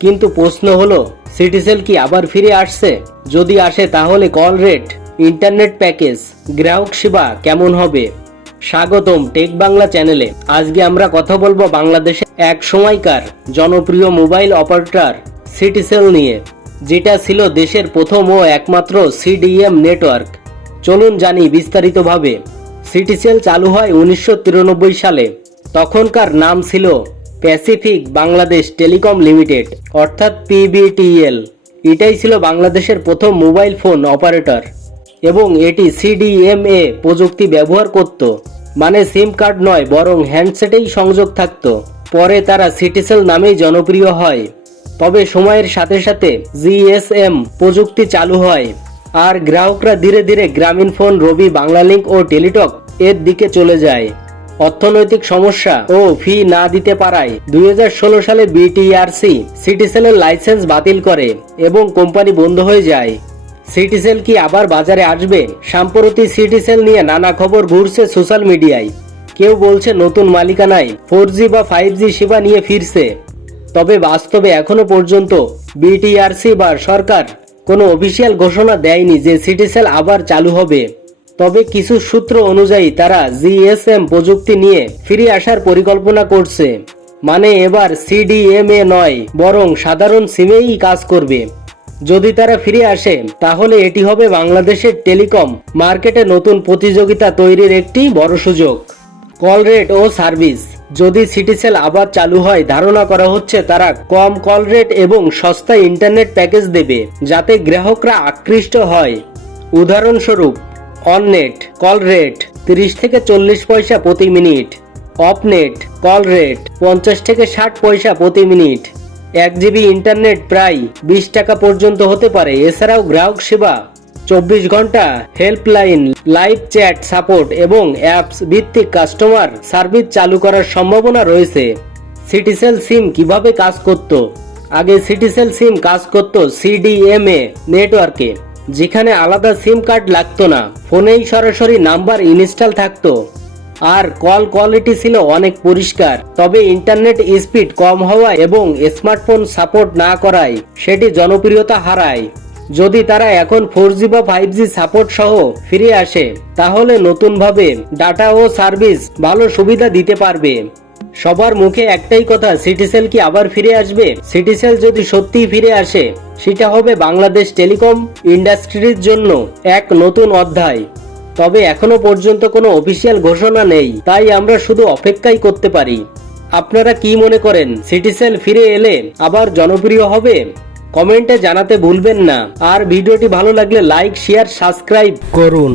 কিন্তু প্রশ্ন হলো সিটিসেল কি আবার ফিরে আসছে? যদি আসে তাহলে কল রেট ইন্টারনেট প্যাকেজ গ্রাহক সেবা কেমন হবে? স্বাগতম টেক বাংলা চ্যানেলে আজকে আমরা কথা বলব বাংলাদেশে এক সময়কার জনপ্রিয় মোবাইল অপারেটর সিটিসেল নিয়ে, যেটা ছিল দেশের প্রথম ও একমাত্র সিডিএম নেটওয়ার্ক চলুন জানি বিস্তারিতভাবে। সিটিসেল চালু হয় উনিশশো তিরানব্বই সালে। তখনকার নাম ছিল প্যাসিফিক বাংলাদেশ টেলিকম লিমিটেড, অর্থাৎ পিবিটিএল এটাই ছিল বাংলাদেশের প্রথম মোবাইল ফোন অপারেটর। এবং এটি সিডিএমএ প্রযুক্তি ব্যবহার করত। মানে সিম কার্ড নয়, বরং হ্যান্ডসেটেই সংযোগ থাকত। পরে তারা সিটিসেল নামেই জনপ্রিয় হয়। তবে সময়ের সাথে সাথে জিএসএম প্রযুক্তি চালু হয়। আর গ্রাহকরা ধীরে ধীরে গ্রামীণ ফোন, রবি, বাংলালিংক ও টেলিটক এর দিকে চলে যায়। অর্থনৈতিক সমস্যা ও ফি না দিতে পারায় দুই হাজার ষোলো সালে বিটিআরসি সিটিসেলের লাইসেন্স বাতিল করে এবং কোম্পানি বন্ধ হয়ে যায়। সিটিসেল কি আবার বাজারে আসবে? সাম্প্রতি সিটিসেল নিয়ে নানা খবর ঘুরছে সোশ্যাল মিডিয়ায়। কেউ বলছে নতুন মালিকানায় ফোর বা ফাইভ জি সেবা নিয়ে ফিরছে। তবে বাস্তবে এখনও পর্যন্ত বিটিআরসি বা সরকার কোনো অফিসিয়াল ঘোষণা দেয়নি যে সিটিসেল আবার চালু হবে। তবে কিছু সূত্র অনুযায়ী তারা জিএসএম প্রযুক্তি নিয়ে ফিরে আসার পরিকল্পনা করছে। মানে এবার সিডিএমএ নয়, বরং সাধারণ সিমেই কাজ করবে। যদি তারা ফিরে আসে, তাহলে এটি হবে বাংলাদেশের টেলিকম মার্কেটে নতুন প্রতিযোগিতা তৈরির একটি বড় সুযোগ। কল রেট ও সার্ভিস, যদি সিটিসেল আবার চালু হয়, ধারণা করা হচ্ছে তারা কম কল রেট এবং সস্তা ইন্টারনেট প্যাকেজ দেবে, যাতে গ্রাহকরা আকৃষ্ট হয়। উদাহরণস্বরূপ অননেট, কল রেট, তিরিশ থেকে চল্লিশ পয়সা প্রতি মিনিট। অফনেট, কল রেট, পঞ্চাশ থেকে ষাট পয়সা প্রতি মিনিট। এক জিবি ইন্টারনেট প্রায় বিশ টাকা পর্যন্ত হতে পারে, এছাড়াও গ্রাহক সেবা, চব্বিশ ঘণ্টা, হেল্পলাইন, লাইভ চ্যাট সাপোর্ট এবং অ্যাপস ভিত্তিক কাস্টমার সার্ভিস চালু করার সম্ভাবনা রয়েছে। সিটিসেল সিম কীভাবে কাজ করত? আগে সিটিসেল সিম কাজ করত সিডিএমএ নেটওয়ার্কে যেখানে আলাদা সিম কার্ড লাগতো না, ফোনেই সরাসরি নাম্বার ইনস্টল থাকতো। আর কল কোয়ালিটি ছিল অনেক পরিষ্কার, তবে ইন্টারনেট স্পিড কম হওয়া এবং স্মার্টফোন সাপোর্ট না করায় সেটি জনপ্রিয়তা হারায়। যদি তারা এখন ফোর জি বা ফাইভ জি সাপোর্ট সহ ফিরে আসে, তাহলে নতুনভাবে ডাটা ও সার্ভিস ভালো সুবিধা দিতে পারবে। সবার মুখে একটাই কথা সিটিসেল কি আবার ফিরে আসবে? সিটিসেল যদি সত্যিই ফিরে আসে, সেটা হবে বাংলাদেশ টেলিকম ইন্ডাস্ট্রির জন্য এক নতুন অধ্যায়। তবে এখনও পর্যন্ত কোনো অফিসিয়াল ঘোষণা নেই, তাই আমরা শুধু অপেক্ষাই করতে পারি। আপনারা কি মনে করেন সিটিসেল ফিরে এলে আবার জনপ্রিয় হবে? কমেন্টে জানাতে ভুলবেন না। আর ভিডিওটি ভালো লাগলে লাইক, শেয়ার, সাবস্ক্রাইব করুন।